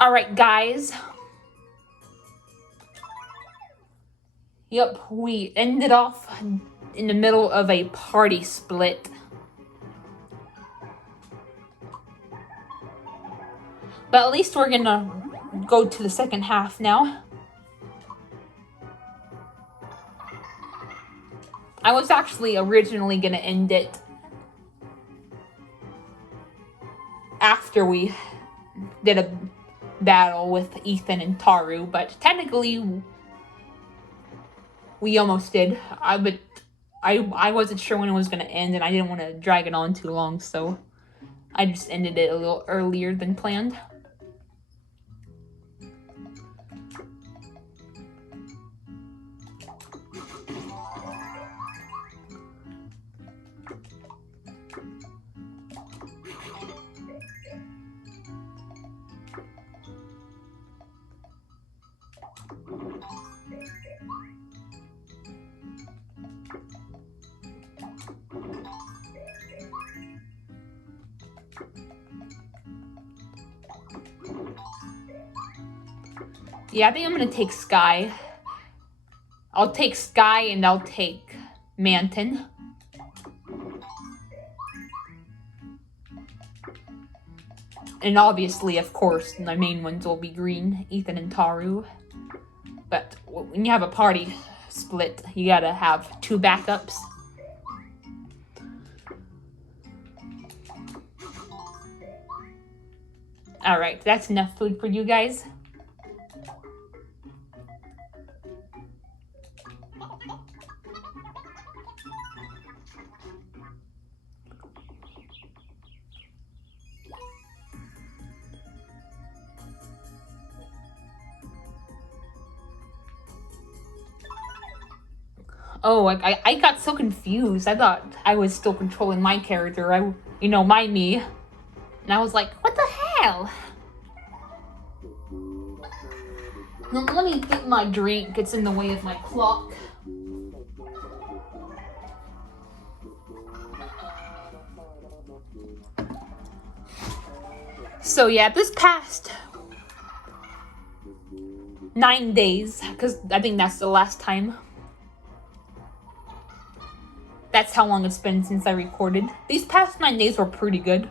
Alright, guys. Yep, we ended off in the middle of a party split. But at least we're gonna go to the second half now. I was actually originally gonna end it after we did a battle with Ethan and Taru, but technically we almost did. I wasn't sure when it was gonna end, and I didn't want to drag it on too long, so I just ended it a little earlier than planned. Yeah, I think I'm gonna take Sky. I'll take Sky and I'll take Manton. And obviously, of course, my main ones will be Green, Ethan, and Taru. But when you have a party split, you gotta have two backups. Alright, that's enough food for you guys. Oh, I got so confused. I thought I was still controlling my character. My me. And I was like, what the hell? Let me get my drink. It's in the way of my clock. So yeah, this past 9 days, because I think that's the last time. That's how long it's been since I recorded. These past 9 days were pretty good.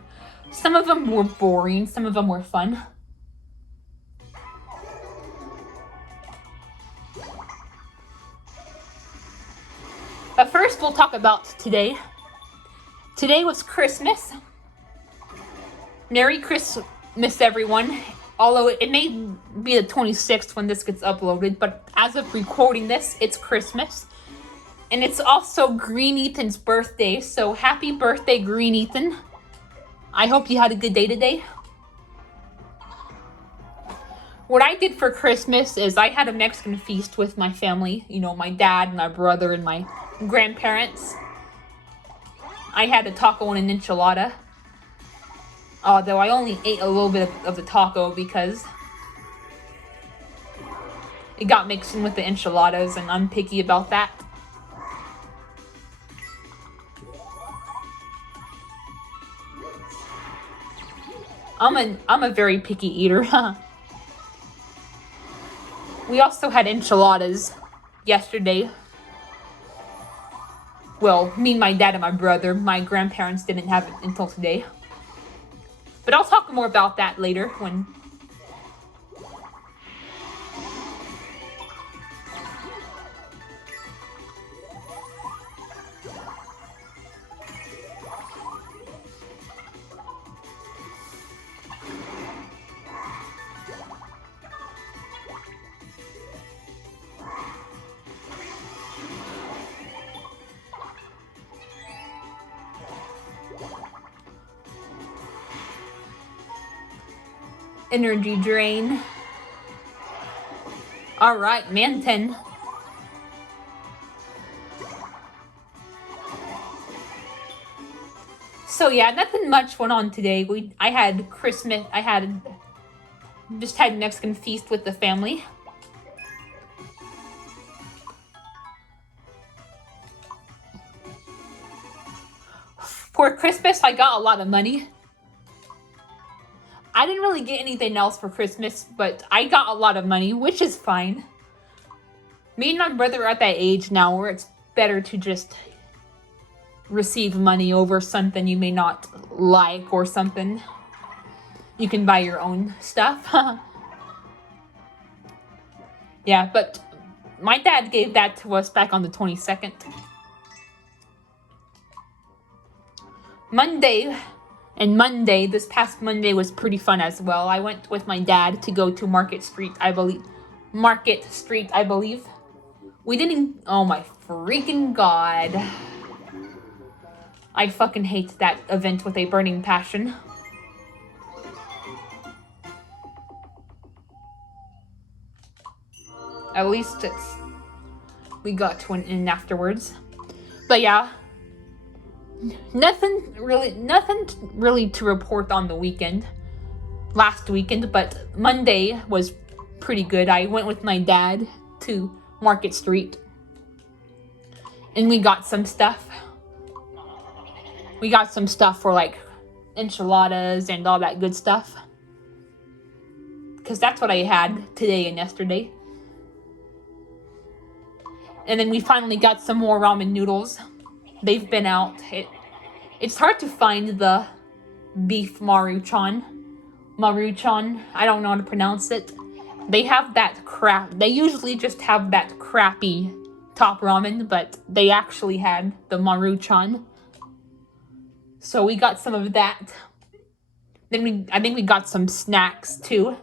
Some of them were boring, some of them were fun. But first, we'll talk about today. Today was Christmas. Merry Christmas, everyone. Although it may be the 26th when this gets uploaded, but as of recording this, it's Christmas. And it's also Green Ethan's birthday, so happy birthday, Green Ethan. I hope you had a good day today. What I did for Christmas is I had a Mexican feast with my family. You know, my dad, my brother, and my grandparents. I had a taco and an enchilada. Although I only ate a little bit of the taco because it got mixed in with the enchiladas, and I'm picky about that. I'm a very picky eater. We also had enchiladas yesterday. Well, me, my dad, and my brother. My grandparents didn't have it until today. But I'll talk more about that later when... Energy drain. Alright, Manton. So yeah, nothing much went on today. I had Christmas. Just had Mexican feast with the family. For Christmas, I got a lot of money. I didn't really get anything else for Christmas, but I got a lot of money, which is fine. Me and my brother are at that age now where it's better to just receive money over something you may not like or something. You can buy your own stuff. Yeah, but my dad gave that to us back on the 22nd. Monday, this past Monday was pretty fun as well. I went with my dad to go to Market Street, I believe. We didn't, oh my freaking god. I fucking hate that event with a burning passion. At least we got to an inn afterwards. But yeah, nothing really to report on the last weekend, but Monday was pretty good. I went with my dad to Market Street and we got some stuff. We got some stuff for like enchiladas and all that good stuff. Because that's what I had today and yesterday. And then we finally got some more ramen noodles. They've been out. It's hard to find the beef maruchan. I don't know how to pronounce it. They have that they usually just have that crappy top ramen, but they actually had the maruchan. So we got some of that. Then I think we got some snacks too.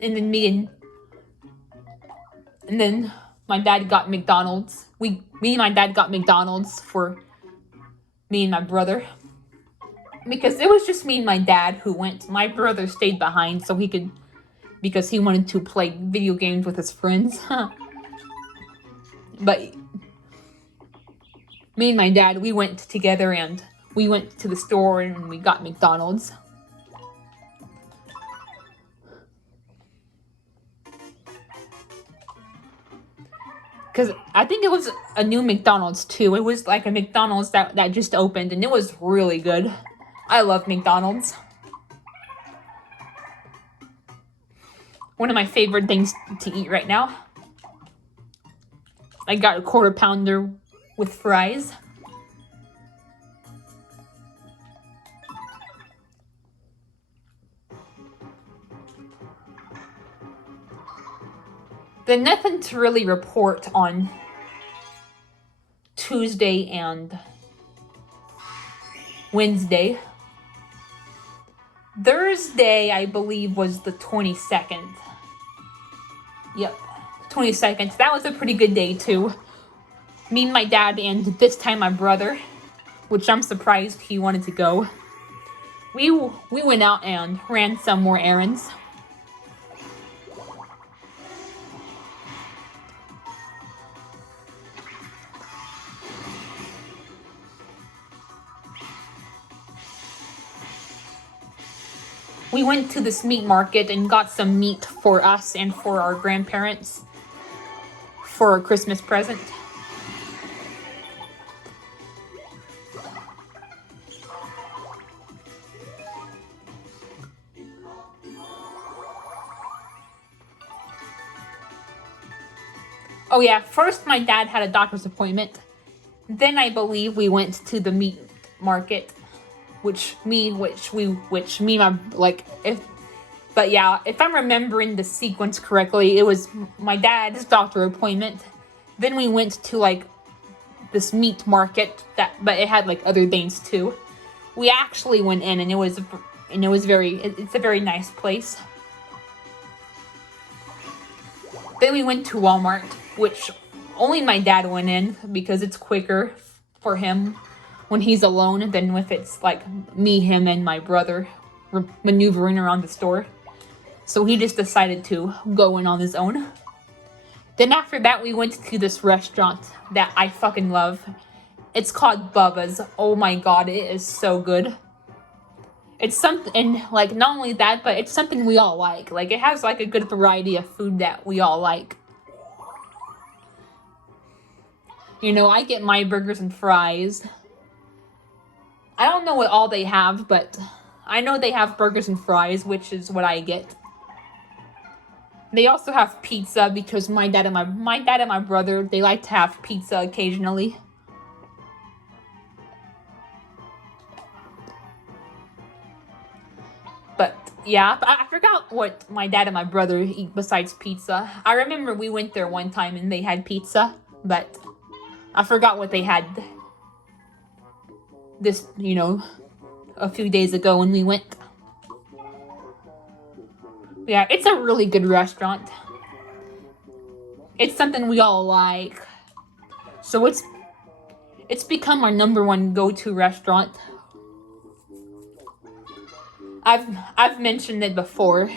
And then my dad got McDonald's. Me and my dad got McDonald's for me and my brother. Because it was just me and my dad who went. My brother stayed behind so because he wanted to play video games with his friends. But me and my dad, we went together and we went to the store and we got McDonald's. Because I think it was a new McDonald's too. It was like a McDonald's that just opened and it was really good. I love McDonald's. One of my favorite things to eat right now. I got a quarter pounder with fries. Then nothing to really report on Tuesday and Wednesday. Thursday, I believe, was the 22nd. Yep, 22nd. That was a pretty good day, too. Me and my dad, and this time my brother, which I'm surprised he wanted to go. We went out and ran some more errands. We went to this meat market and got some meat for us and for our grandparents for a Christmas present. Oh yeah, first my dad had a doctor's appointment. Then I believe we went to the meat market. If I'm remembering the sequence correctly, it was my dad's doctor appointment. Then we went to like this meat market but it had like other things too. We actually went in and it's a very nice place. Then we went to Walmart, which only my dad went in because it's quicker for him when he's alone than if it's like me, him, and my brother maneuvering around the store. So he just decided to go in on his own. Then after that, we went to this restaurant that I fucking love. It's called Bubba's. Oh my god, it is so good. It's something, and like not only that, but it's something we all like. Like it has like a good variety of food that we all like. You know, I get my burgers and fries. I don't know what all they have, but I know they have burgers and fries, which is what I get. They also have pizza because my dad and my brother, they like to have pizza occasionally. But yeah, I forgot what my dad and my brother eat besides pizza. I remember we went there one time and they had pizza, but I forgot what they had this, a few days ago when we went. Yeah, it's a really good restaurant. It's something we all like. So it's become our number one go-to restaurant. I've mentioned it before.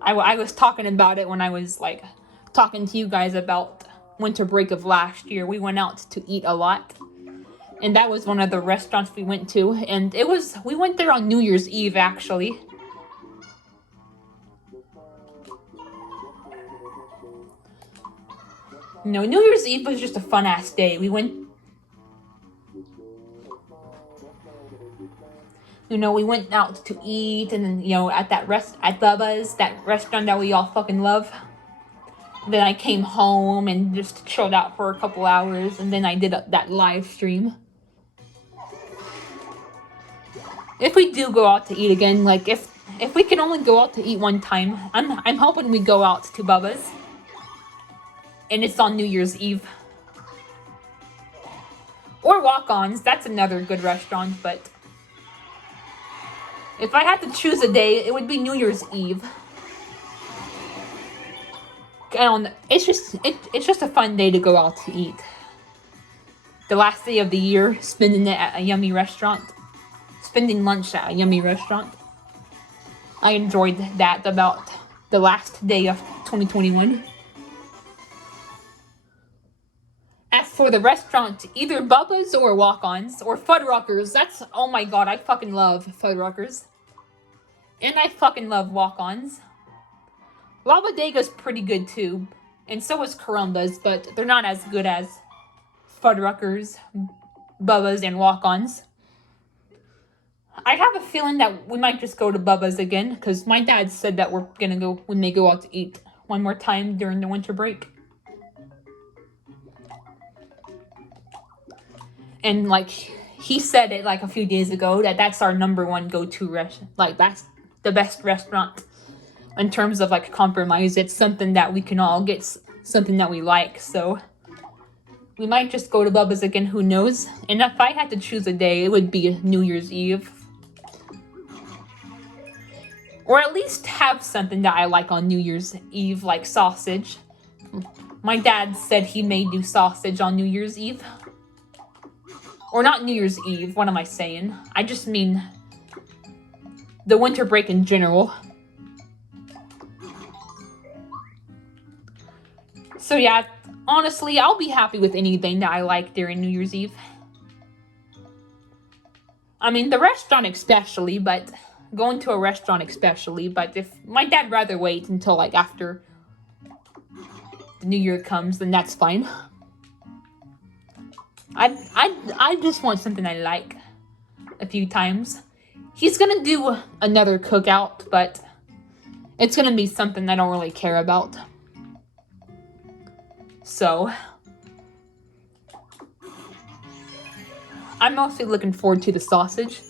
I was talking about it when I was like talking to you guys about winter break of last year. We went out to eat a lot. And that was one of the restaurants we went to. And we went there on New Year's Eve actually. New Year's Eve was just a fun ass day. We went out to eat, and then, at Bubba's, that restaurant that we all fucking love. Then I came home and just chilled out for a couple hours, and then I did that live stream. If we do go out to eat again, like if we can only go out to eat one time, I'm hoping we go out to Bubba's. And it's on New Year's Eve. Or Walk-Ons, that's another good restaurant, but if I had to choose a day, it would be New Year's Eve. It's just a fun day to go out to eat. The last day of the year, spending it at a yummy restaurant. Spending lunch at a yummy restaurant. I enjoyed that about the last day of 2021. As for the restaurant, either Bubba's or Walk-Ons or Fuddruckers. Oh my god, I fucking love Fuddruckers. And I fucking love Walk-Ons. La Bodega's pretty good too. And so is Carumba's, but they're not as good as Fuddruckers, Bubba's, and Walk-Ons. I have a feeling that we might just go to Bubba's again, because my dad said that we're gonna go when they go out to eat one more time during the winter break. And like he said it like a few days ago that's our number one go-to restaurant. Like that's the best restaurant in terms of like compromise. It's something that we can all get, something that we like. So we might just go to Bubba's again. Who knows? And if I had to choose a day, it would be New Year's Eve. Or at least have something that I like on New Year's Eve, like sausage. My dad said he may do sausage on New Year's Eve. Or not New Year's Eve, what am I saying? I just mean the winter break in general. So yeah, honestly, I'll be happy with anything that I like during New Year's Eve. I mean, the restaurant especially, but going to a restaurant especially, but if my dad rather wait until like after the New Year comes, then that's fine. I just want something I like a few times. He's gonna do another cookout, but it's gonna be something I don't really care about. So I'm mostly looking forward to the sausage.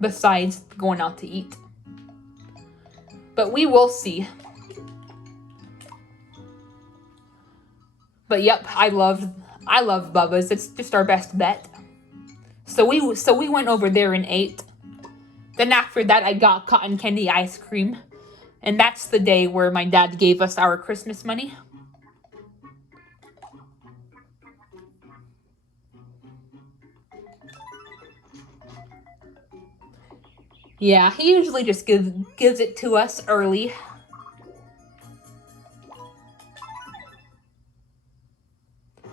Besides going out to eat. But we will see. But yep, I love Bubba's. It's just our best bet. So we went over there and ate. Then after that, I got cotton candy ice cream. And that's the day where my dad gave us our Christmas money. Yeah, he usually just gives it to us early.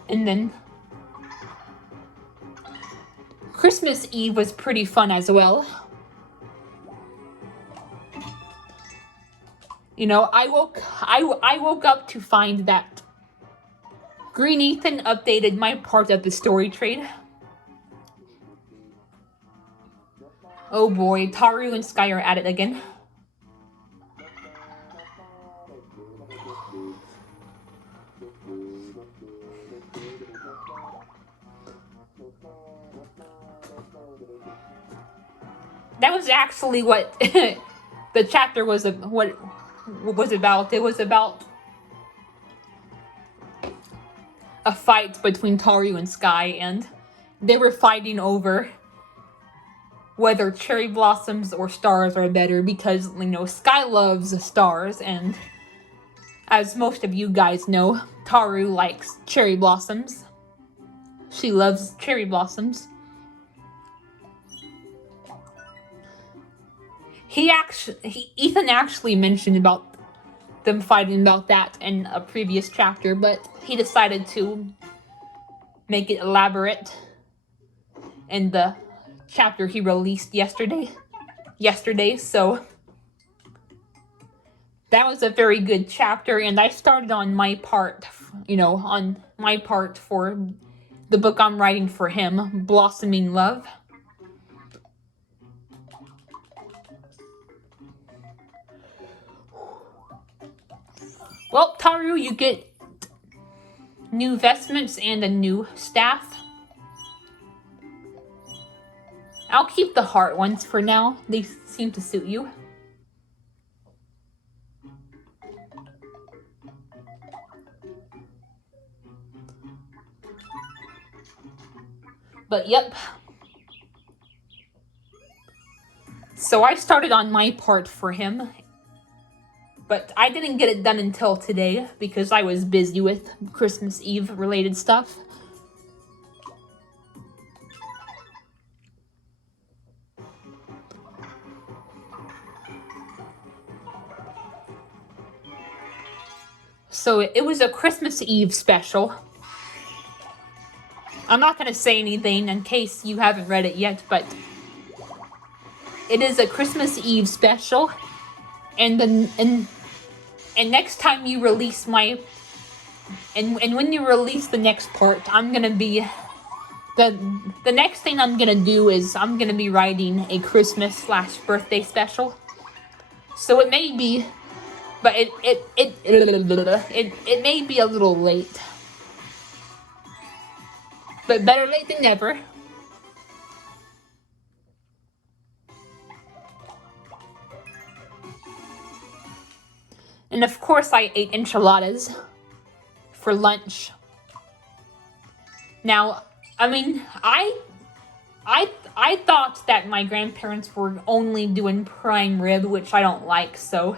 And then Christmas Eve was pretty fun as well. I woke up to find that Green Ethan updated my part of the story trade. Oh boy, Taru and Sky are at it again. That was actually what the chapter was about. It was about a fight between Taru and Sky, and they were fighting over whether cherry blossoms or stars are better, because, you know, Sky loves stars, and as most of you guys know, Taru likes cherry blossoms. She loves cherry blossoms. Ethan actually mentioned about them fighting about that in a previous chapter, but he decided to make it elaborate in the chapter he released yesterday, so that was a very good chapter, and I started on my part, for the book I'm writing for him, Blossoming Love. Well, Taru, you get new vestments and a new staff. I'll keep the heart ones for now. They seem to suit you. But yep. So I started on my part for him, but I didn't get it done until today because I was busy with Christmas Eve related stuff. So it was a Christmas Eve special. I'm not going to say anything in case you haven't read it yet, but it is a Christmas Eve special. And next time you release when you release the next part, I'm going to be... The next thing I'm going to do is I'm going to be writing a Christmas/birthday special. So it may be... But it may be a little late. But better late than never. And of course I ate enchiladas for lunch. Now, I mean, I thought that my grandparents were only doing prime rib, which I don't like, so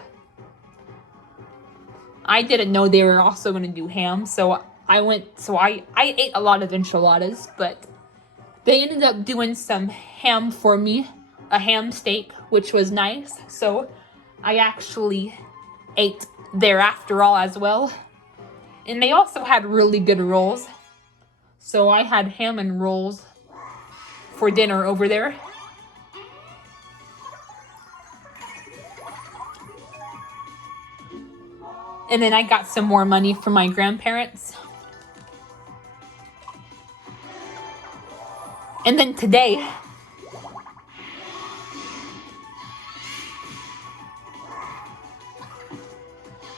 I didn't know they were also going to do ham, so I ate a lot of enchiladas, but they ended up doing some ham for me, a ham steak, which was nice, so I actually ate there after all as well. And they also had really good rolls, so I had ham and rolls for dinner over there. And then I got some more money from my grandparents. And then today,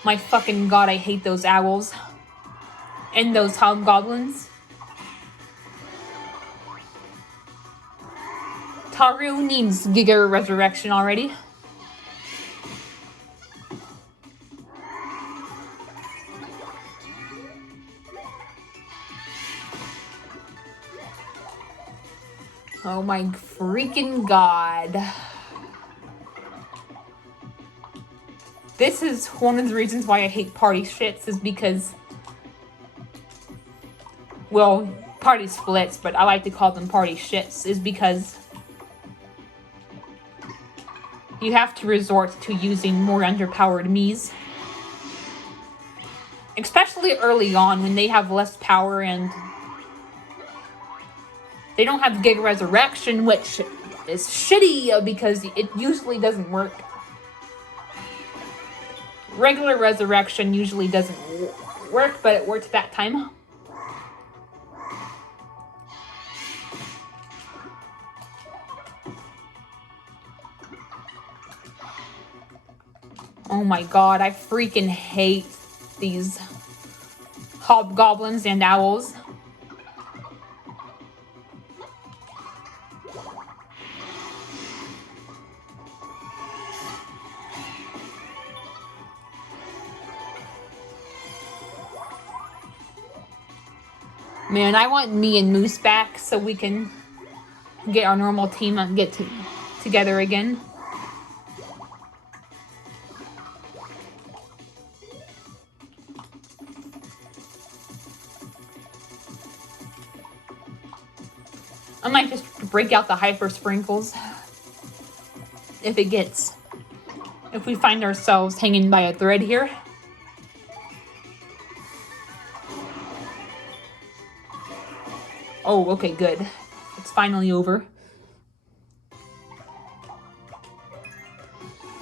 my fucking god, I hate those owls. And those hobgoblins. Taru needs Giga Resurrection already. Oh my freaking god. This is one of the reasons why I hate party shits, is because, well, party splits, but I like to call them party shits, is because you have to resort to using more underpowered Miis. Especially early on when they have less power and they don't have Giga Resurrection, which is shitty because it usually doesn't work. Regular Resurrection usually doesn't work, but it worked that time. Oh my god, I freaking hate these hobgoblins and owls. Man, I want me and Moose back so we can get our normal team and get together again. I might just break out the hyper sprinkles if we find ourselves hanging by a thread here. Oh, okay, good. It's finally over.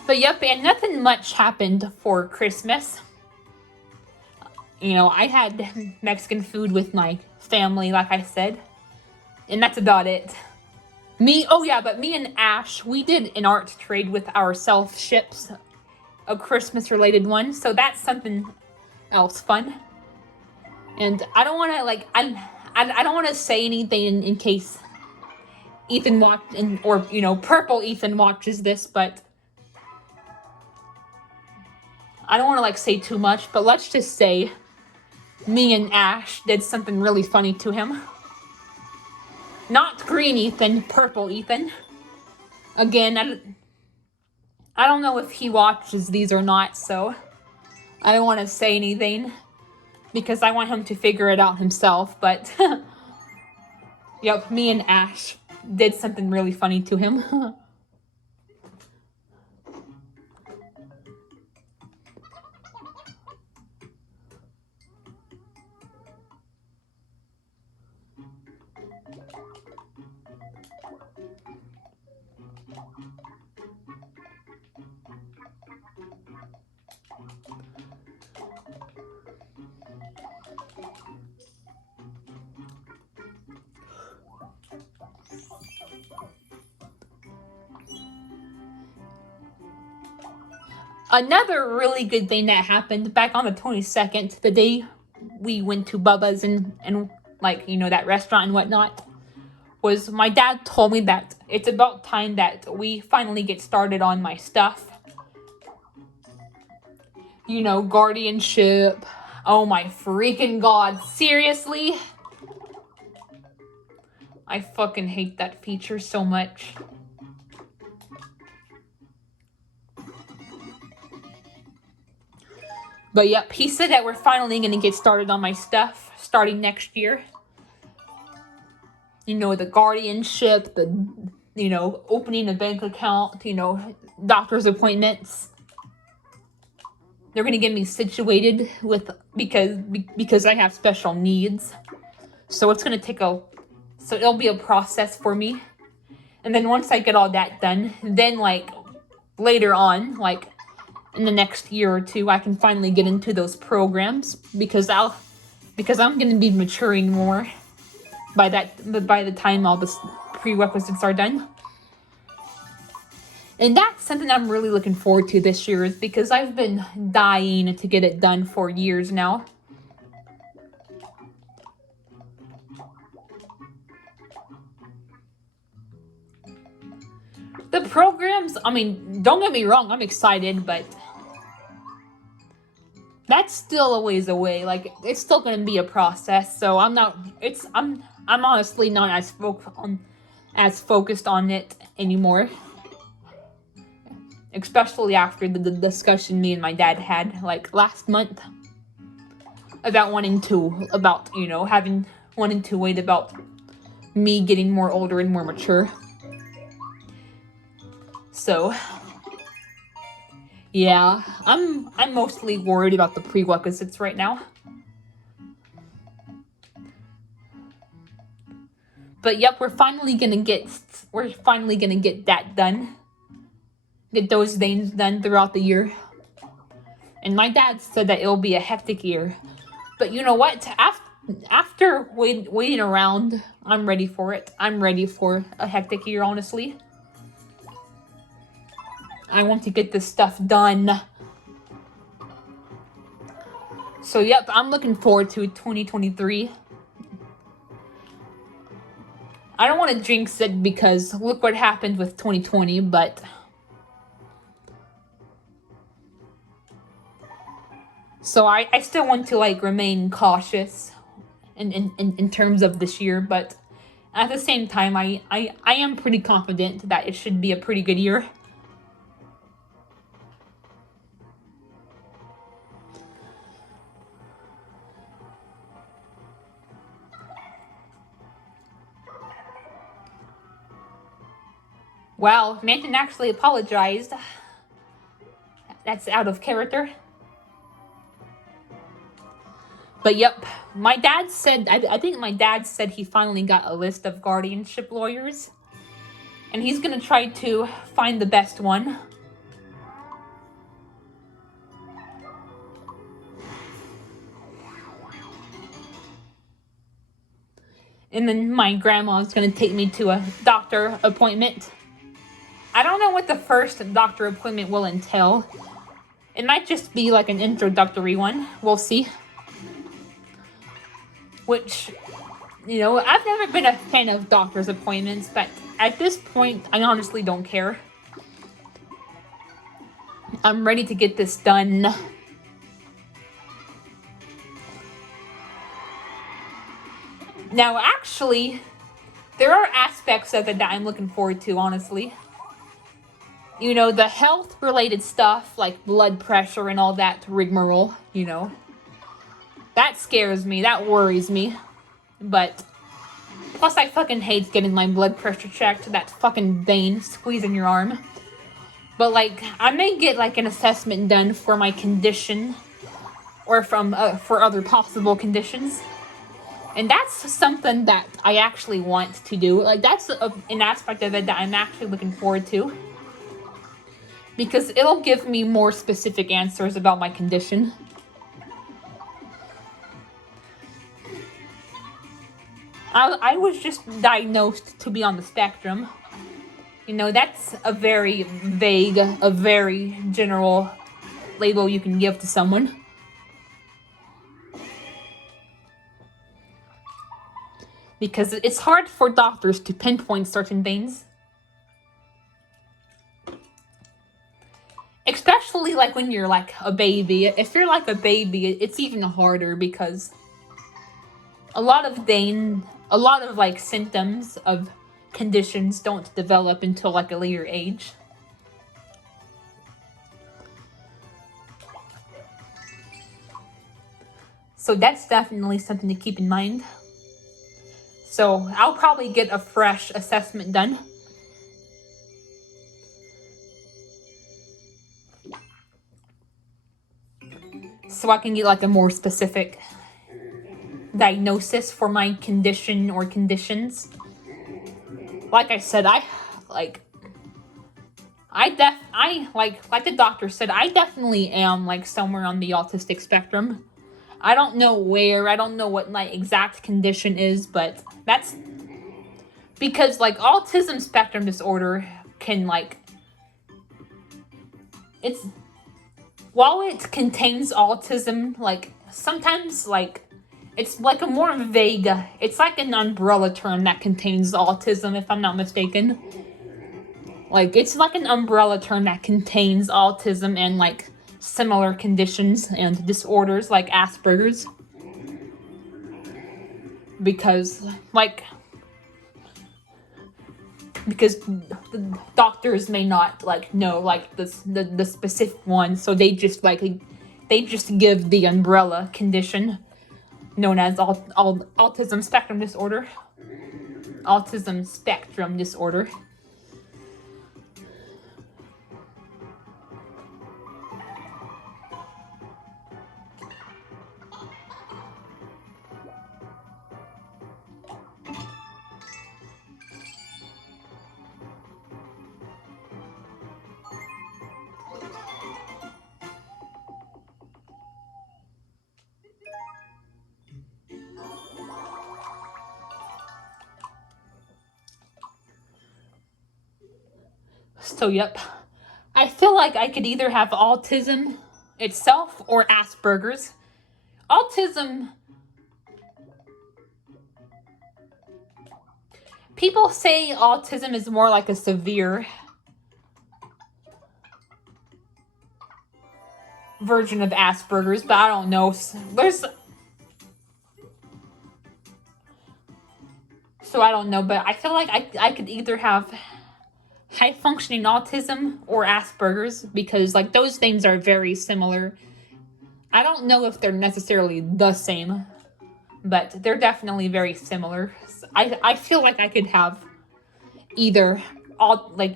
But yep, and nothing much happened for Christmas. You know, I had Mexican food with my family, like I said. And that's about it. But me and Ash, we did an art trade with our self ships. A Christmas related one. So that's something else fun. And I don't want to, I don't want to say anything in case Ethan Purple Ethan watches this, but I don't want to say too much, but let's just say me and Ash did something really funny to him. Not Green Ethan, Purple Ethan. Again, I don't know if he watches these or not, so I don't want to say anything because I want him to figure it out himself, but yep, me and Ash did something really funny to him. Another really good thing that happened back on the 22nd, the day we went to Bubba's and that restaurant and whatnot, was my dad told me that it's about time that we finally get started on my stuff. Guardianship. Oh my freaking god, seriously? I fucking hate that feature so much. But yep, he said that we're finally going to get started on my stuff starting next year. The guardianship, opening a bank account, doctor's appointments. They're going to get me situated because I have special needs. So it's going to so it'll be a process for me. And then once I get all that done, then later on, in the next year or two, I can finally get into those programs because I'm going to be maturing more by the time all the prerequisites are done. And that's something I'm really looking forward to this year, is because I've been dying to get it done for years now. The programs, don't get me wrong, I'm excited, but that's still a ways away. It's still going to be a process, so I'm honestly not as focused on it anymore. Especially after the discussion me and my dad had last month about wanting to wait about me getting more older and more mature. So yeah, I'm mostly worried about the prerequisites right now. But yep, we're finally gonna get that done. Get those things done throughout the year. And my dad said that it'll be a hectic year. But you know what? After waiting around, I'm ready for it. I'm ready for a hectic year, honestly. I want to get this stuff done. So, yep, I'm looking forward to 2023. I don't want to jinx it because look what happened with 2020, but... So I still want to, like, remain cautious in terms of this year, but at the same time, I am pretty confident that it should be a pretty good year. Wow, Manton actually apologized. That's out of character. But yep, my dad said, I think my dad said he finally got a list of guardianship lawyers. And he's gonna try to find the best one. And then my grandma's gonna take me to a doctor appointment. I don't know what the first doctor appointment will entail. It might just be like an introductory one. We'll see. Which, you know, I've never been a fan of doctor's appointments, but at this point, I honestly don't care. I'm ready to get this done. Now, actually, there are aspects of it that I'm looking forward to, honestly. You know, the health-related stuff, like blood pressure and all that rigmarole, you know. That scares me, that worries me. But, plus I fucking hate getting my blood pressure checked, that fucking vein squeezing your arm. But, like, I may get, like, an assessment done for my condition, or for other possible conditions. And that's something that I actually want to do. Like, that's an aspect of it that I'm actually looking forward to. Because it'll give me more specific answers about my condition. I was just diagnosed to be on the spectrum. You know, that's a very vague, a very general label you can give to someone. Because it's hard for doctors to pinpoint certain things. Especially like when you're like a baby. If you're like a baby, it's even harder because a lot of like symptoms of conditions don't develop until like a later age. So that's definitely something to keep in mind. So I'll probably get a fresh assessment done. So I can get like a more specific diagnosis for my condition or conditions. Like I said, like the doctor said, I definitely am like somewhere on the autistic spectrum. I don't know where, I don't know what my exact condition is, but that's because like autism spectrum disorder can like, while it contains autism, like sometimes like it's like a more vague, it's like an umbrella term that contains autism, if I'm not mistaken. Like it's like an umbrella term that contains autism and like similar conditions and disorders like Asperger's. Because the doctors may not like know like the specific one, so they just give the umbrella condition known as autism spectrum disorder. Autism spectrum disorder. So, yep. I feel like I could either have autism itself or Asperger's. autism, people say autism is more like a severe version of Asperger's, but I don't know. So I don't know, but I feel like I could either have high functioning autism or Asperger's, because like those things are very similar. I don't know if they're necessarily the same, but they're definitely very similar. I feel like I could have either autism,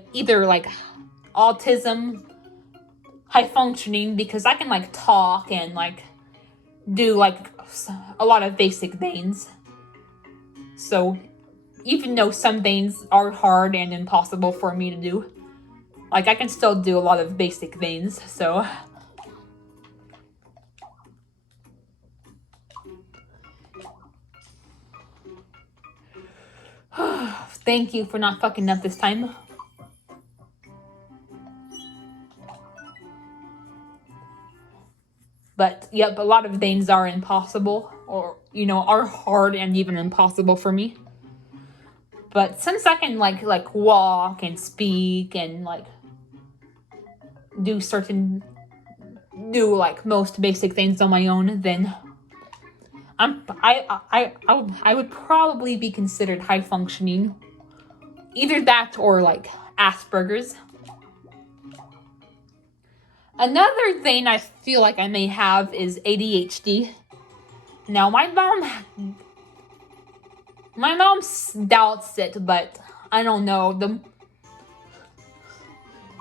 high functioning, because I can like talk and like do like a lot of basic things. So even though some things are hard and impossible for me to do, like I can still do a lot of basic things. So thank you for not fucking up this time. But yep, a lot of things are impossible, or are hard and even impossible for me. But since I can like walk and speak and like do like most basic things on my own, then I would probably be considered high functioning. Either that or like Asperger's. Another thing I feel like I may have is ADHD. Now my mom doubts it, but I don't know.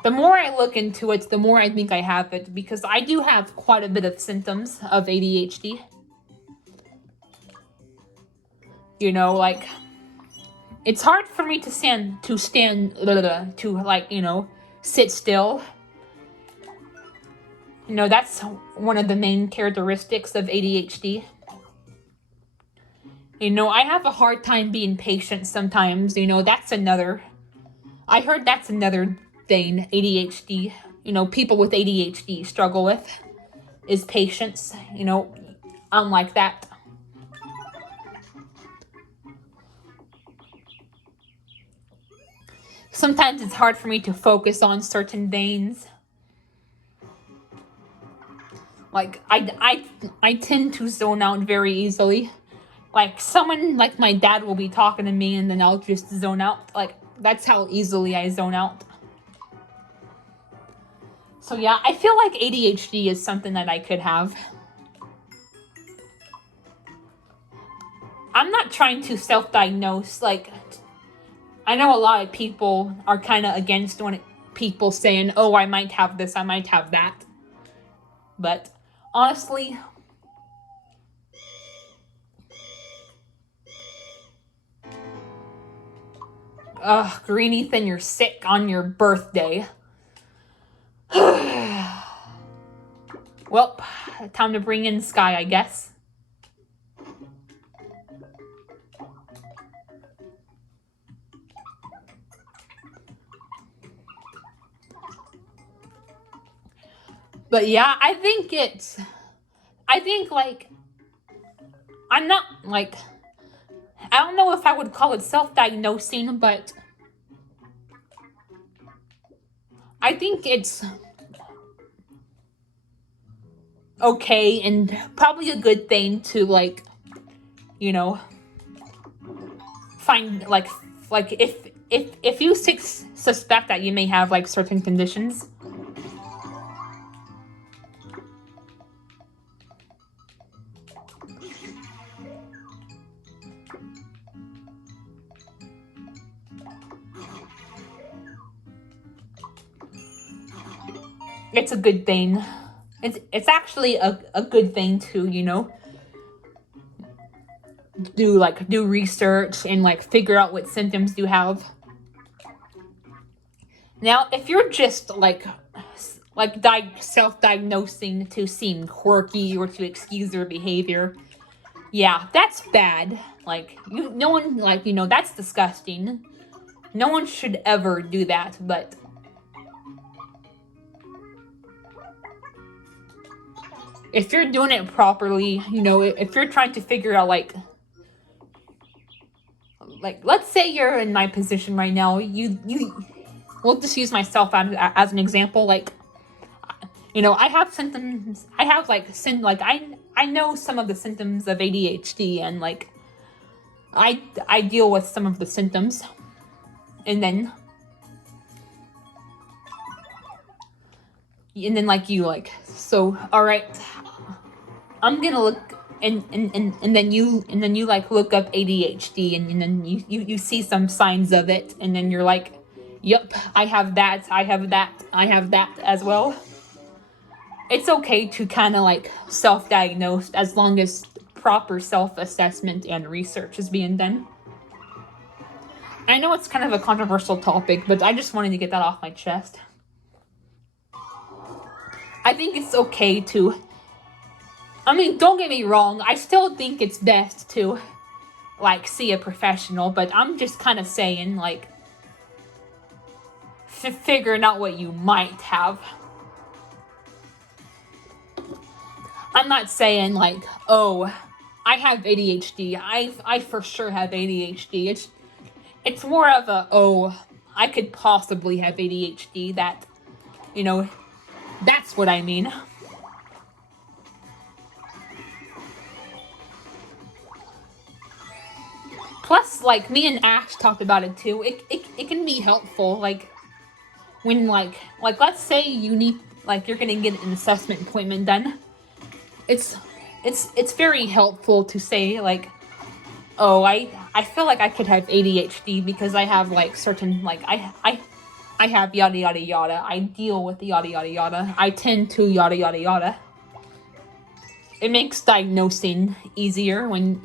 The more I look into it, the more I think I have it, because I do have quite a bit of symptoms of ADHD. Like it's hard for me to sit still. That's one of the main characteristics of ADHD. I have a hard time being patient sometimes. I heard that's another thing ADHD, people with ADHD struggle with, is patience. I'm like that. Sometimes it's hard for me to focus on certain things. Like I tend to zone out very easily. Like someone like my dad will be talking to me and then I'll just zone out. Like that's how easily I zone out. So yeah, I feel like ADHD is something that I could have. I'm not trying to self-diagnose. Like, I know a lot of people are kind of against people saying, oh, I might have this, I might have that. But honestly, Green Ethan, you're sick on your birthday. Well, time to bring in Sky, I guess. But yeah, I think like, I'm not like, I don't know if I would call it self-diagnosing, but I think it's okay and probably a good thing to like, find like if you suspect that you may have like certain conditions. It's a good thing. It's actually a good thing to, do research and like figure out what symptoms you have. Now, if you're just like self-diagnosing to seem quirky or to excuse your behavior, yeah, that's bad. Like no one that's disgusting. No one should ever do that, but if you're doing it properly, you know, if you're trying to figure out like let's say you're in my position right now, you we'll just use myself as an example. Like, you know, I have symptoms. I have I know some of the symptoms of ADHD, and like I deal with some of the symptoms, and then like you like, so all right, I'm gonna look, and then you like look up ADHD, and then you see some signs of it, and then you're like, yep, I have that, I have that as well. It's okay to kind of like self-diagnose as long as proper self-assessment and research is being done. I know it's kind of a controversial topic, but I just wanted to get that off my chest. I think it's okay to, I mean, don't get me wrong, I still think it's best to like see a professional, but I'm just kind of saying like figuring out what you might have. I'm not saying like, oh, I have ADHD. I for sure have ADHD. It's more of a, oh, I could possibly have ADHD. That, you know, that's what I mean. Plus, like, me and Ash talked about it too. It can be helpful, like, when like let's say you need, like, you're gonna get an assessment appointment done. It's very helpful to say like, oh, I feel like I could have ADHD because I have like certain, like, I have yada yada yada. I deal with the yada yada yada. I tend to yada yada yada. It makes diagnosing easier when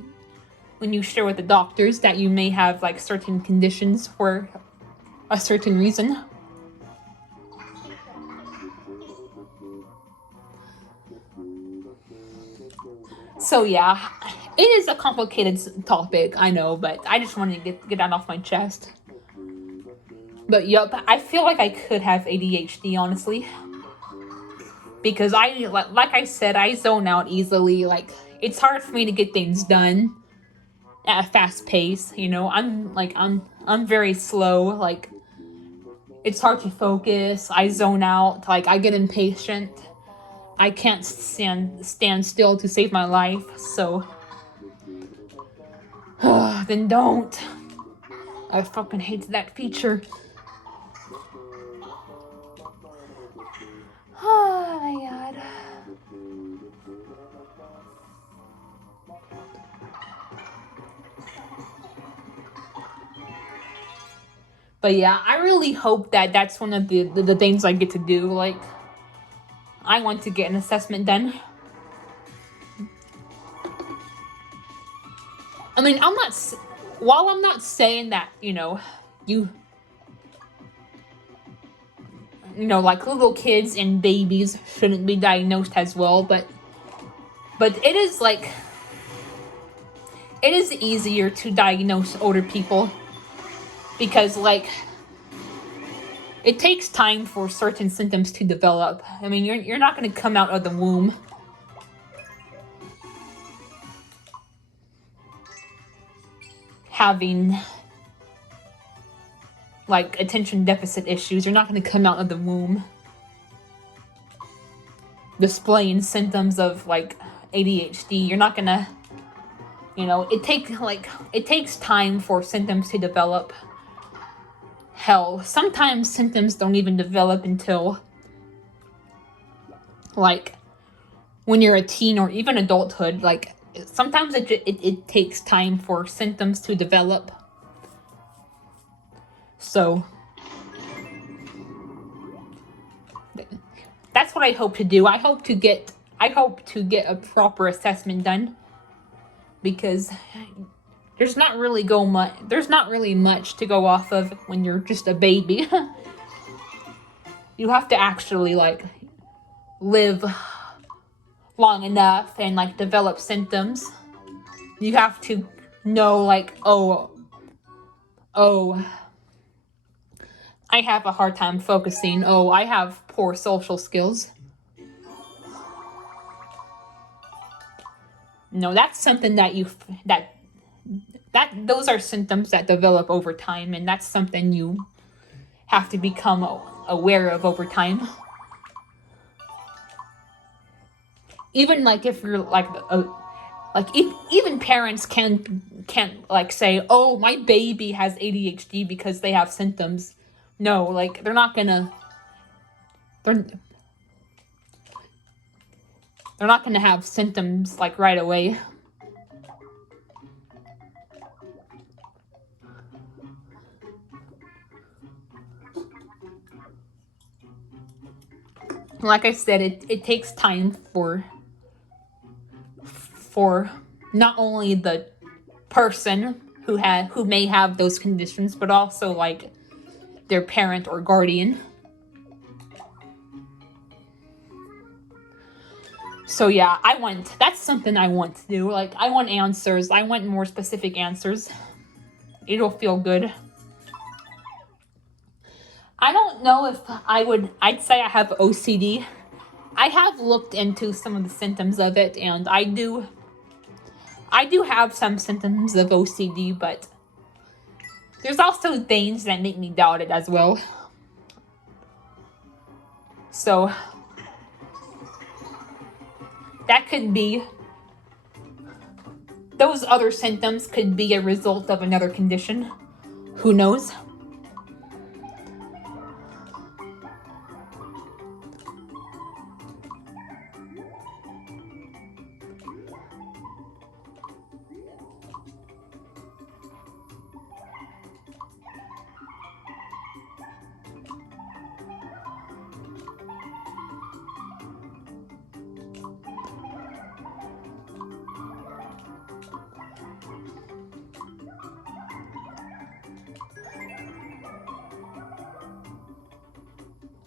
you share with the doctors that you may have like certain conditions for a certain reason. So yeah, it is a complicated topic, I know, but I just wanted to get that off my chest. But yup, I feel like I could have ADHD, honestly. Because like I said, I zone out easily. Like, it's hard for me to get things done at a fast pace, you know. I'm very slow. Like, it's hard to focus. I zone out. Like, I get impatient. I can't stand still to save my life. So then don't. I fucking hate that feature. Oh my god. But yeah, I really hope that that's one of the things I get to do. Like, I want to get an assessment done. I mean, while I'm not saying that, you know, like, little kids and babies shouldn't be diagnosed as well, but it is like, it is easier to diagnose older people because, like, it takes time for certain symptoms to develop. I mean, you're not going to come out of the womb having like attention deficit issues. You're not going to come out of the womb displaying symptoms of like ADHD. You're not going to, you know, it takes time for symptoms to develop. Hell, sometimes symptoms don't even develop until like when you're a teen or even adulthood. Like, sometimes it takes time for symptoms to develop. So that's what I hope to do. I hope to get a proper assessment done, because there's not really much to go off of when you're just a baby. You have to actually like live long enough and like develop symptoms. You have to know like, oh, I have a hard time focusing. Oh, I have poor social skills. No, that's something that those are symptoms that develop over time, and that's something you have to become aware of over time. Even like if you're even parents can't like say, oh, my baby has ADHD because they have symptoms. No, like they're not gonna have symptoms like right away. Like I said, it takes time for not only the person who may have those conditions, but also like their parent or guardian. So yeah, that's something I want to do. Like, I want answers. I want more specific answers. It'll feel good. I don't know if I'd say I have OCD. I have looked into some of the symptoms of it, and I do have some symptoms of OCD, but there's also things that make me doubt it as well. So that could be, those other symptoms could be a result of another condition. Who knows?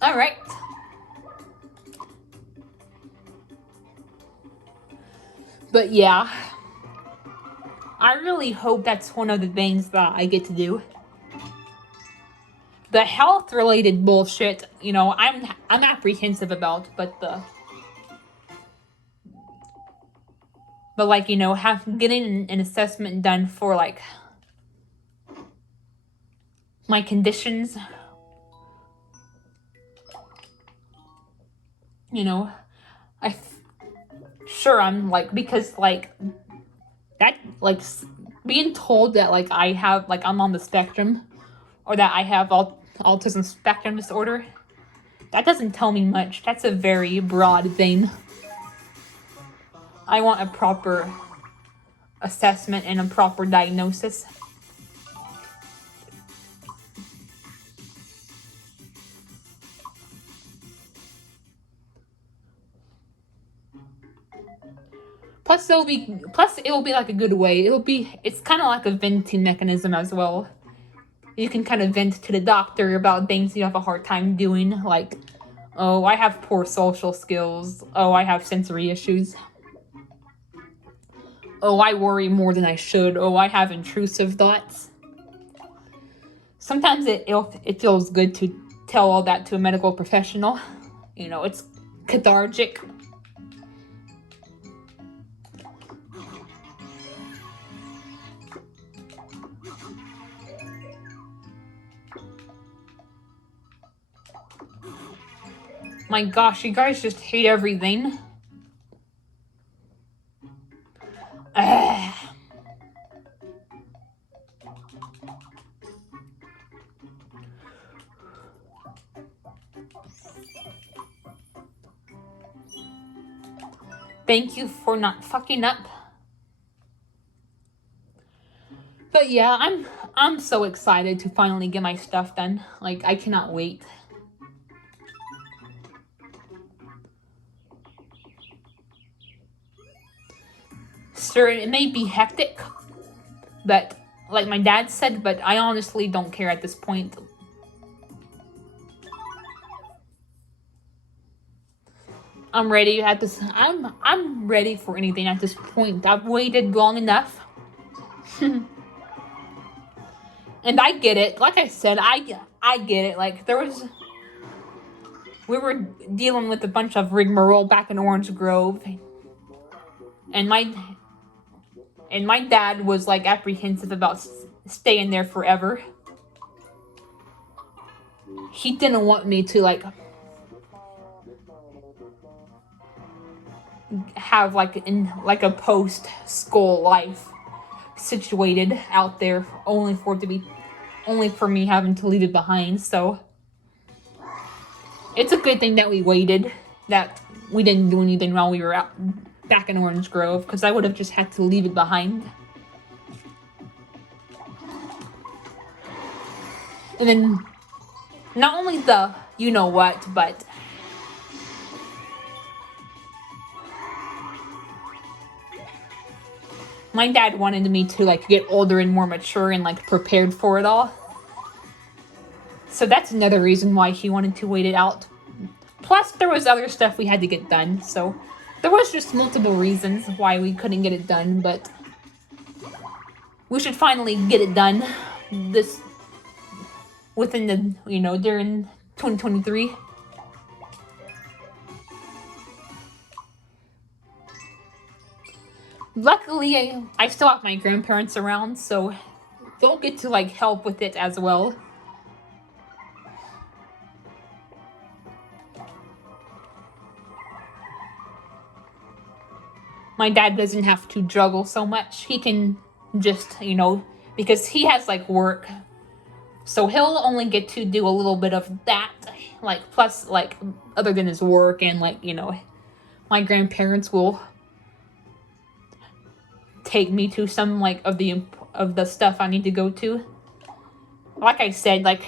All right. But yeah, I really hope that's one of the things that I get to do. The health-related bullshit, I'm apprehensive about, but like, getting an assessment done for like my conditions, I'm like, because like that, like being told that like I have, like I'm on the spectrum, or that I have autism spectrum disorder, that doesn't tell me much. That's a very broad thing. I want a proper assessment and a proper diagnosis. Plus it'll be like a good way. It's kind of like a venting mechanism as well. You can kind of vent to the doctor about things you have a hard time doing, like, oh, I have poor social skills. Oh, I have sensory issues. Oh, I worry more than I should. Oh, I have intrusive thoughts. Sometimes it feels good to tell all that to a medical professional. It's cathartic. My gosh, you guys just hate everything. Thank you for not fucking up. But yeah, I'm so excited to finally get my stuff done. Like, I cannot wait. Sure, it may be hectic, but like my dad said, but I honestly don't care at this point. I'm ready at this. I'm ready for anything at this point. I've waited long enough. And I get it. Like I said, I get it. Like, we were dealing with a bunch of rigmarole back in Orange Grove, and And my dad was like apprehensive about staying there forever. He didn't want me to like have like a post school life situated out there only for me having to leave it behind. So it's a good thing that we waited, that we didn't do anything while we were out back in Orange Grove, because I would have just had to leave it behind. And then not only the you know what, but my dad wanted me to like get older and more mature and like prepared for it all. So that's another reason why he wanted to wait it out. Plus there was other stuff we had to get done. So there was just multiple reasons why we couldn't get it done, but we should finally get it done within the, during 2023. Luckily, I still have my grandparents around, so they'll get to like help with it as well. My dad doesn't have to juggle so much. He can just, because he has like work, so he'll only get to do a little bit of that, like plus like other than his work, and like my grandparents will take me to some like of the stuff I need to go to. Like I said, like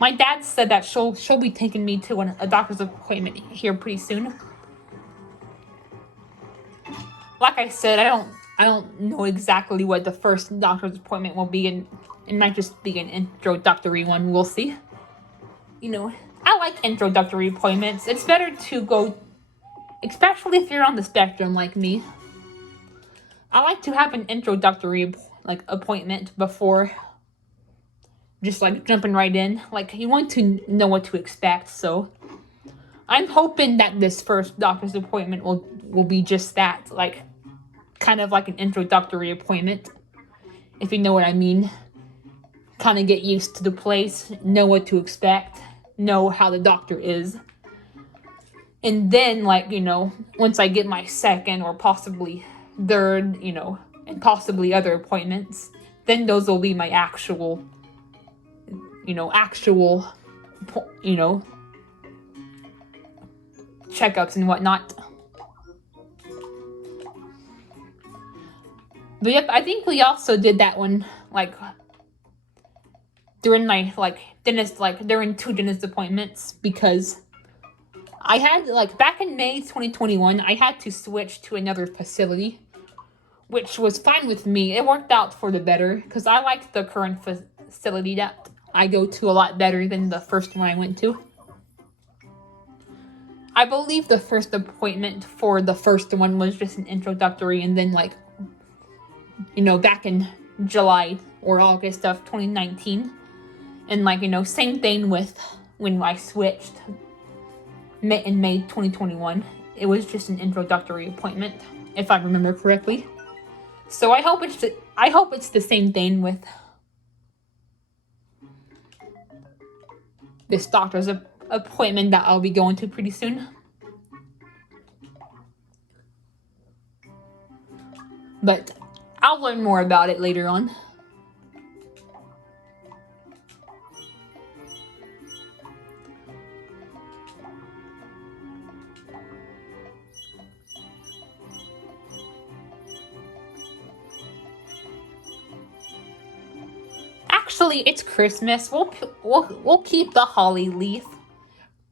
my dad said that she'll be taking me to a doctor's appointment here pretty soon. Like I said, I don't know exactly what the first doctor's appointment will be, and it might just be an introductory one. We'll see. I like introductory appointments. It's better to go, especially if you're on the spectrum like me. I like to have an introductory like appointment before just like jumping right in. Like you want to know what to expect, so I'm hoping that this first doctor's appointment will be just that, like kind of like an introductory appointment, if you know what I mean. Kind of get used to the place, know what to expect, know how the doctor is. And then like, once I get my second or possibly third, and possibly other appointments, then those will be my actual checkups and whatnot. But yep, I think we also did that one like during my during 2 dentist appointments, because I had like back in May 2021 I had to switch to another facility, which was fine with me. It worked out for the better because I like the current facility that I go to a lot better than the first one I went to. I believe the first appointment for the first one was just an introductory, and then like, back in July or August of 2019. And like, same thing with when I switched in May 2021. It was just an introductory appointment, if I remember correctly. So I hope it's the same thing with this doctor's appointment that I'll be going to pretty soon. But I'll learn more about it later on. Actually, it's Christmas. We'll keep the holly leaf,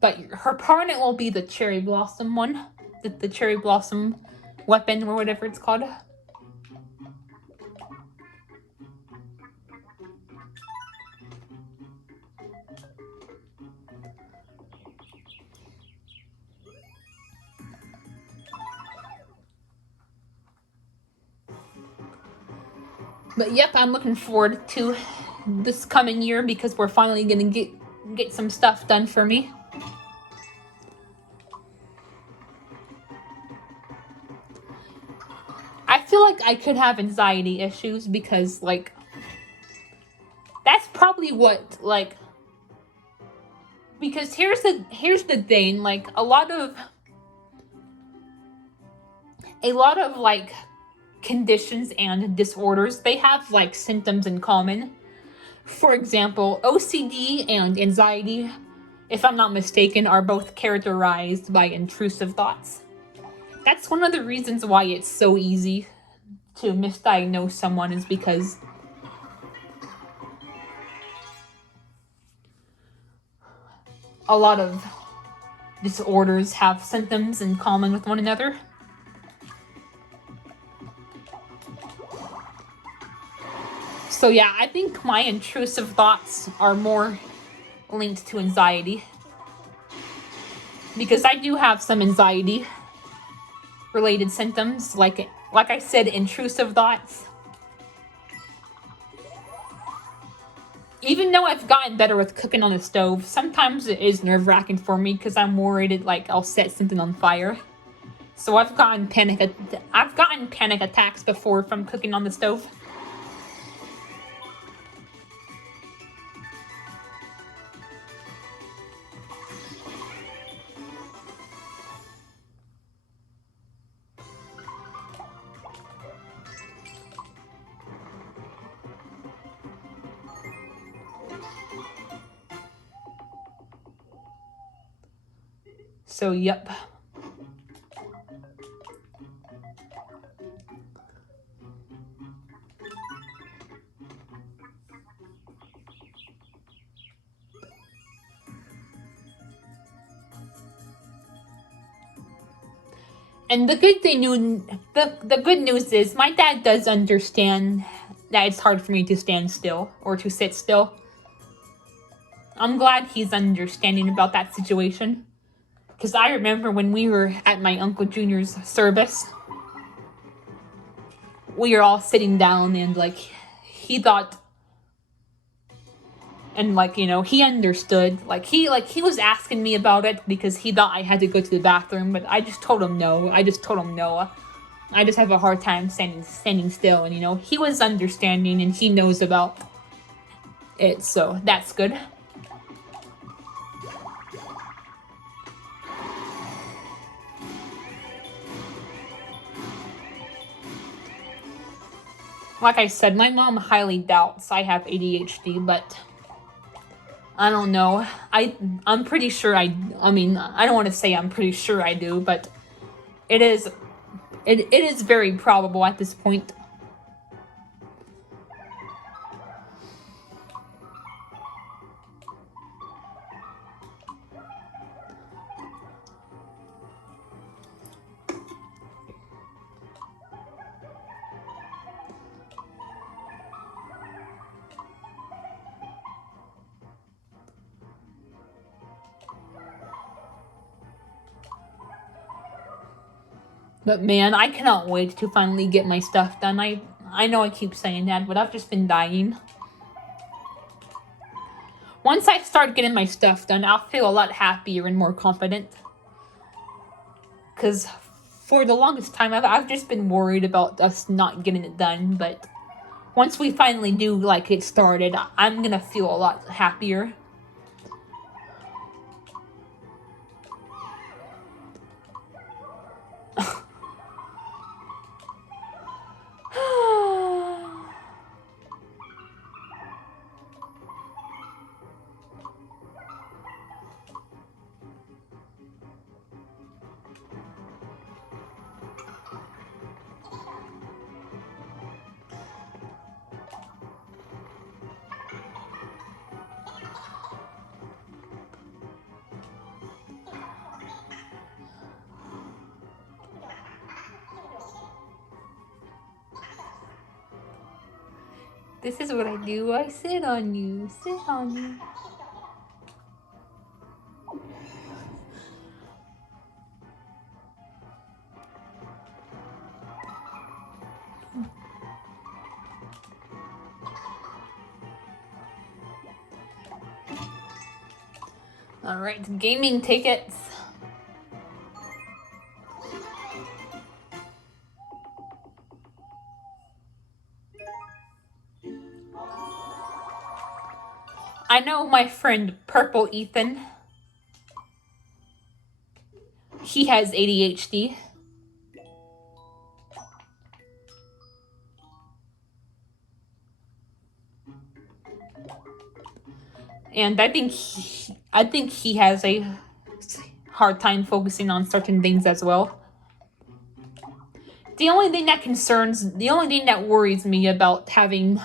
but her permanent will be the cherry blossom one, the cherry blossom weapon or whatever it's called. But yep, I'm looking forward to this coming year because we're finally gonna get some stuff done for me. I feel feel like I could have anxiety issues because, like, that's probably what, like, because here's the thing, like, a lot of like conditions and disorders, they have like symptoms in common. For example, OCD and anxiety, if I'm not mistaken, are both characterized by intrusive thoughts. That's one of the reasons why it's so easy to misdiagnose someone, is because a lot of disorders have symptoms in common with one another. So yeah, I think my intrusive thoughts are more linked to anxiety, because I do have some anxiety related symptoms, like I said, intrusive thoughts. Even though I've gotten better with cooking on the stove, sometimes it is nerve-wracking for me because I'm worried like I'll set something on fire. So I've gotten panic attacks before from cooking on the stove. So yep. And the good news is my dad does understand that it's hard for me to stand still or to sit still. I'm glad he's understanding about that situation. Because I remember when we were at my Uncle Junior's service, we were all sitting down and like he thought, and like, you know, he understood. Like he was asking me about it because he thought I had to go to the bathroom, but I just told him no. I just have a hard time standing still, and you know, he was understanding and he knows about it, so that's good. Like I said, my mom highly doubts I have ADHD, but I don't know. I'm pretty sure I mean, I don't want to say I'm pretty sure I do, but it is very probable at this point. But man, I cannot wait to finally get my stuff done. I know I keep saying that, but I've just been dying. Once I start getting my stuff done, I'll feel a lot happier and more confident. Because for the longest time, I've just been worried about us not getting it done. But once we finally do like get started, I'm gonna feel a lot happier. This is what I do. I sit on you. Sit on you. Alright, gaming tickets. I know my friend Purple Ethan. He has ADHD. And I think he has a hard time focusing on certain things as well. The only thing that worries me about having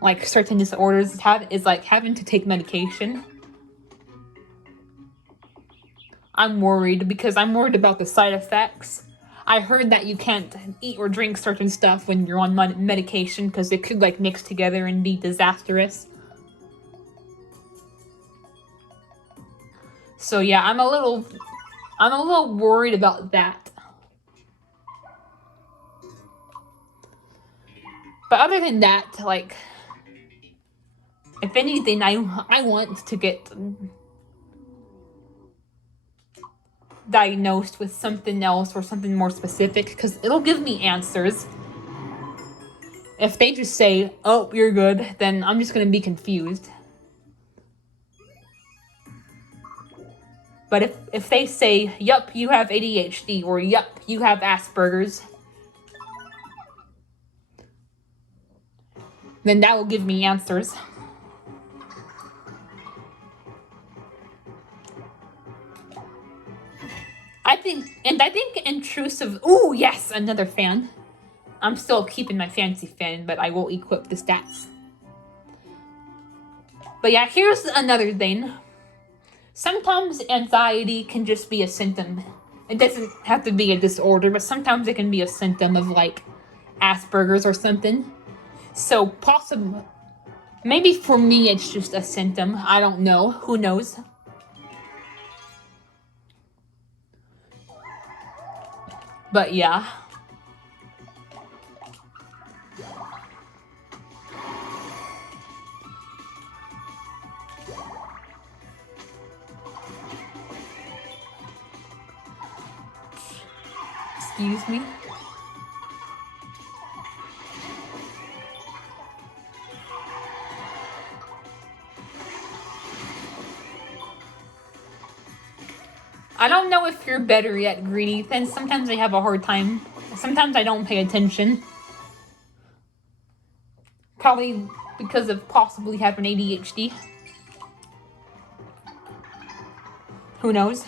like certain disorders is like having to take medication. I'm worried because I'm worried about the side effects. I heard that you can't eat or drink certain stuff when you're on medication because it could like mix together and be disastrous. So yeah, I'm a little worried about that. But other than that, like, if anything, I want to get diagnosed with something else or something more specific because it'll give me answers. If they just say, "Oh, you're good," then I'm just gonna be confused. But if they say, "Yup, you have ADHD," or "Yup, you have Asperger's," then that will give me answers. I think intrusive. Ooh, yes, another fan. I'm still keeping my fancy fan, but I will equip the stats. But yeah, here's another thing. Sometimes anxiety can just be a symptom. It doesn't have to be a disorder, but sometimes it can be a symptom of like Asperger's or something. So maybe for me it's just a symptom. I don't know. Who knows? But yeah. Excuse me. I don't know if you're better yet, Greedy. Then sometimes I have a hard time. Sometimes I don't pay attention. Probably because of possibly having ADHD. Who knows?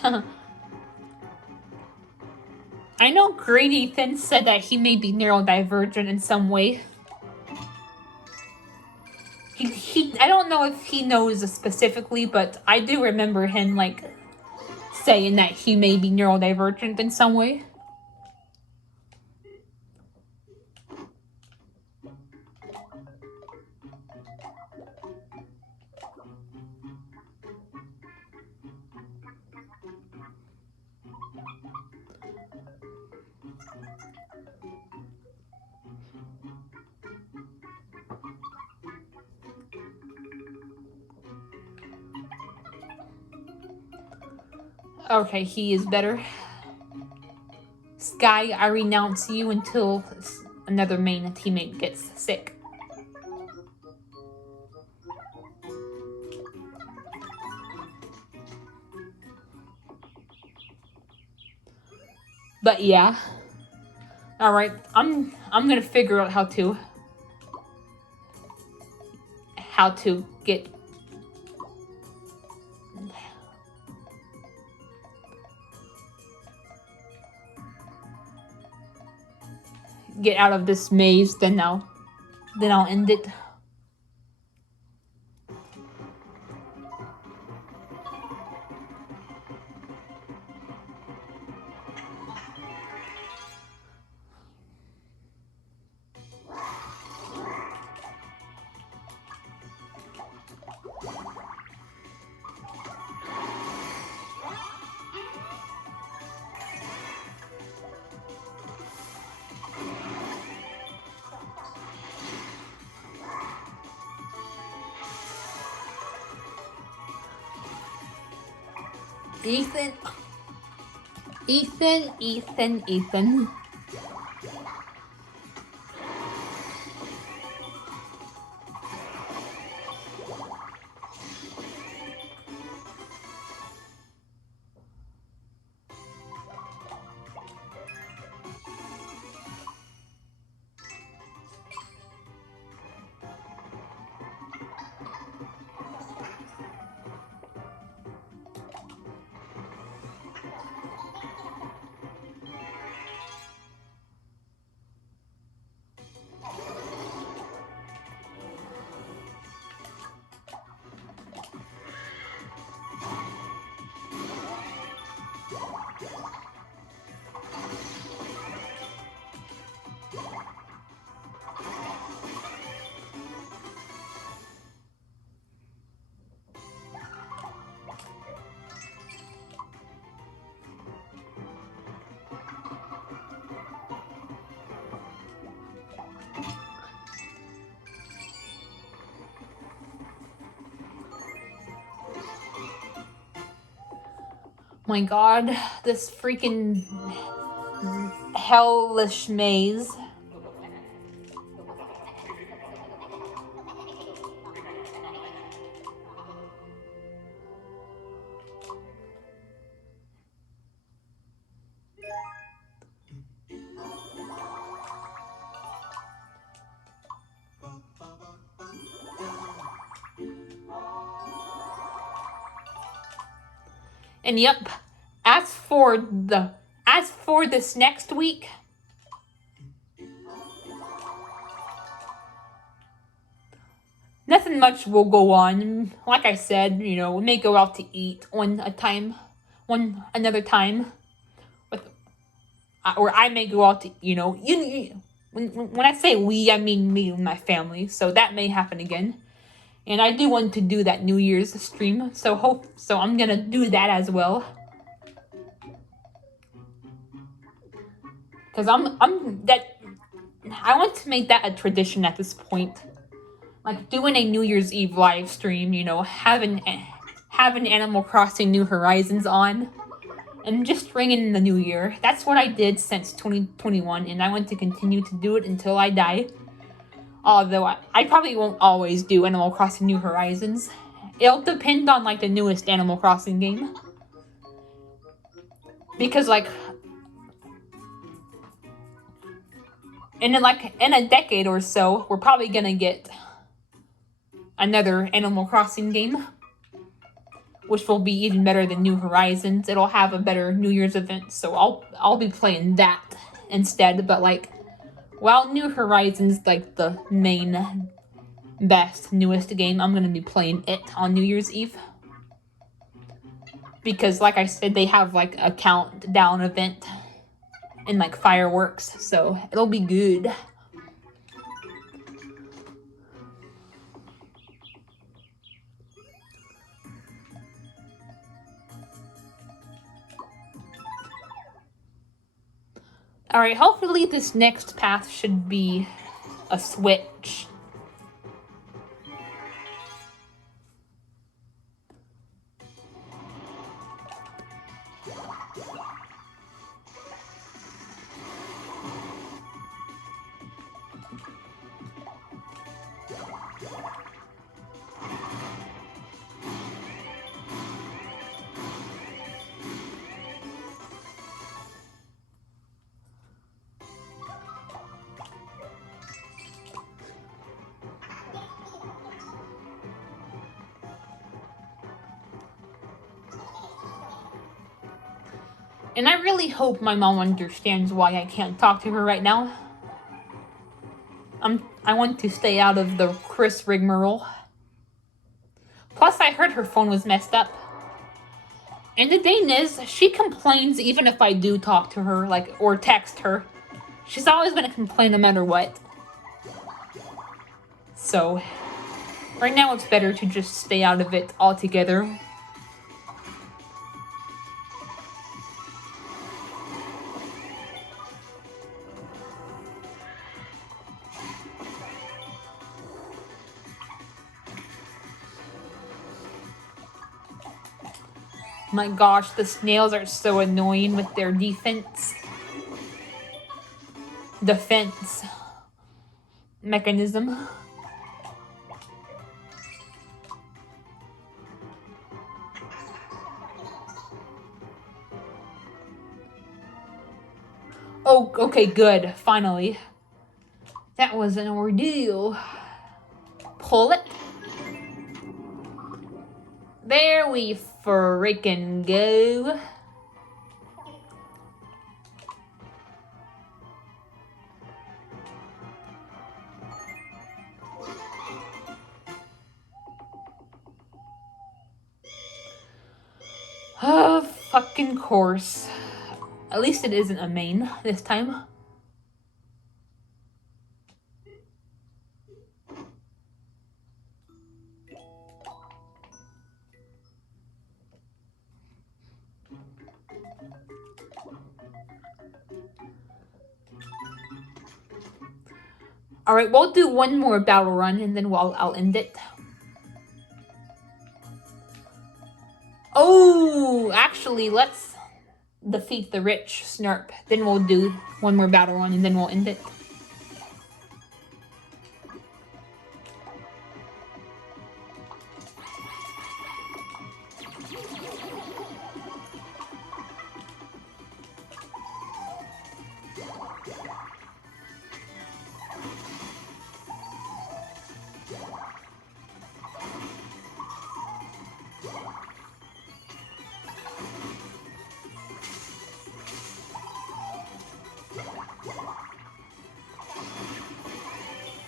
I know Great Ethan said that he may be neurodivergent in some way. I don't know if he knows specifically, but I do remember him like saying that he may be neurodivergent in some way. Okay, he is better. Sky, I renounce you until another main teammate gets sick. But yeah. Alright, I'm gonna figure out how to get out of this maze, then I'll end it. Ethan. My god, this freaking hellish maze. And yep, as for this next week, nothing much will go on. Like I said, we may go out to eat one another time, or I may go out to when I say we, I mean me and my family. So that may happen again. And I do want to do that New Year's stream, so I'm gonna do that as well. Cause I want to make that a tradition at this point, like doing a New Year's Eve live stream. Having Animal Crossing New Horizons on, and just ringing in the new year. That's what I did since 2021, and I want to continue to do it until I die. Although I probably won't always do Animal Crossing New Horizons. It'll depend on like the newest Animal Crossing game. Because like in a decade or so, we're probably gonna get another Animal Crossing game, which will be even better than New Horizons. It'll have a better New Year's event, so I'll be playing that instead. But like, while New Horizons like the main best newest game, I'm gonna be playing it on New Year's Eve, because like I said, they have like a countdown event and like fireworks, so it'll be good. Alright, hopefully this next path should be a switch. And I really hope my mom understands why I can't talk to her right now. I want to stay out of the Chris rigmarole. Plus, I heard her phone was messed up. And the thing is, she complains even if I do talk to her, like, or text her. She's always gonna complain no matter what. So, right now it's better to just stay out of it altogether. My gosh, the snails are so annoying with their defense mechanism. Oh, okay, good. Finally. That was an ordeal. Pull it. There we freaking go. Oh, fucking course. At least it isn't a main this time. Alright, we'll do one more battle run and then I'll end it. Oh, actually, let's defeat the rich Snurp. Then we'll do one more battle run and then we'll end it.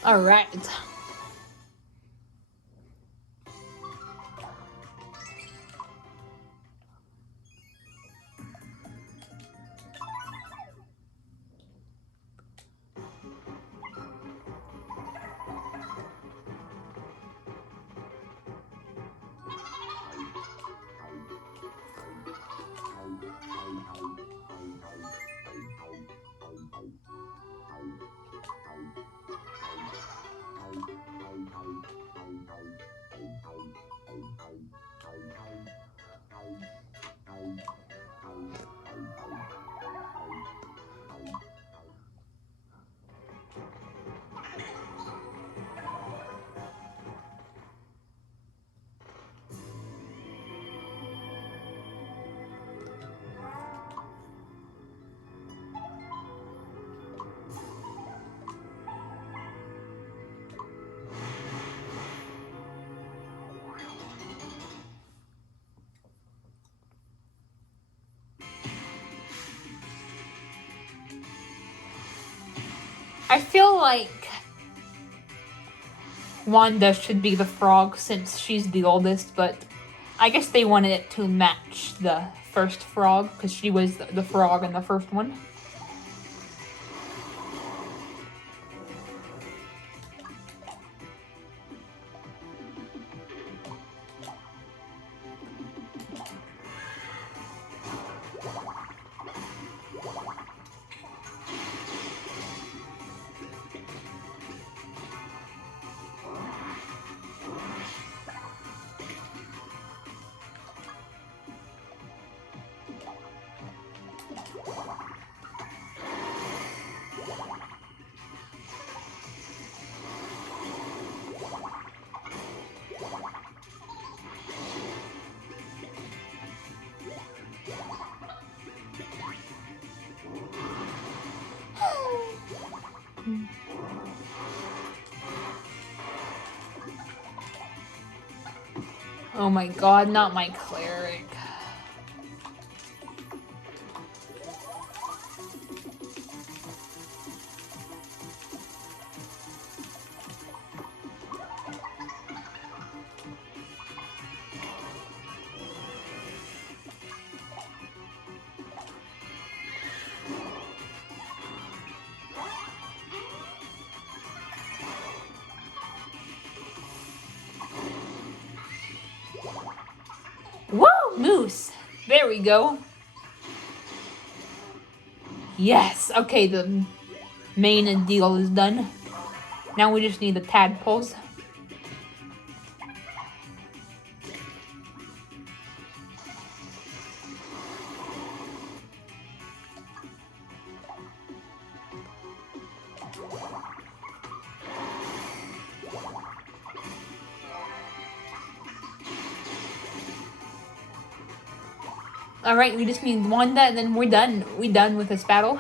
All right. I feel like Wanda should be the frog since she's the oldest, but I guess they wanted it to match the first frog because she was the frog in the first one. Oh my god, not my cleric. Woo! Moose! There we go. Yes! Okay, the main deal is done. Now we just need the tadpoles. Alright, we just need Wanda and then we're done. We're done with this battle.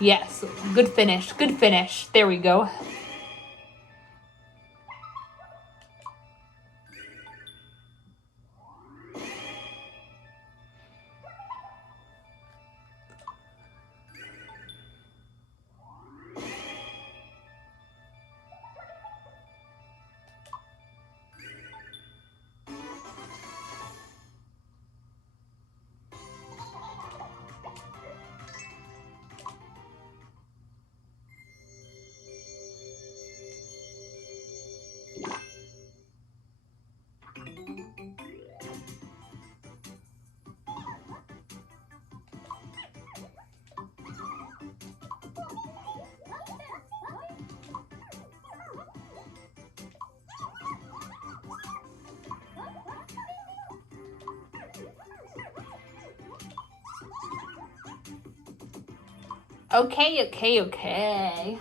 Yes, good finish, good finish. There we go. Okay.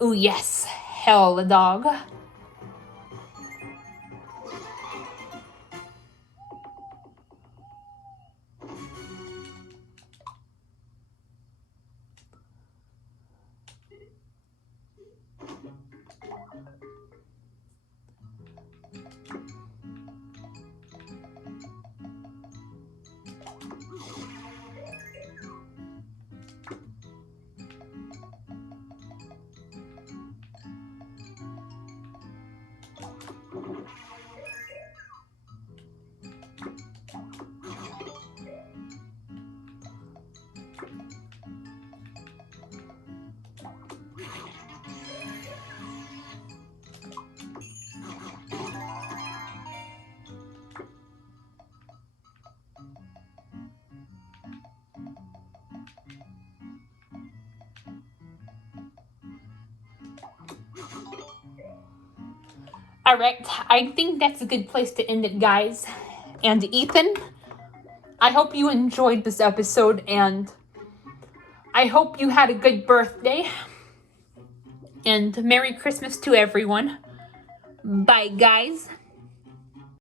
Ooh, yes. Hell, the dog. Alright, I think that's a good place to end it, guys. And Ethan, I hope you enjoyed this episode, and I hope you had a good birthday. And Merry Christmas to everyone. Bye, guys.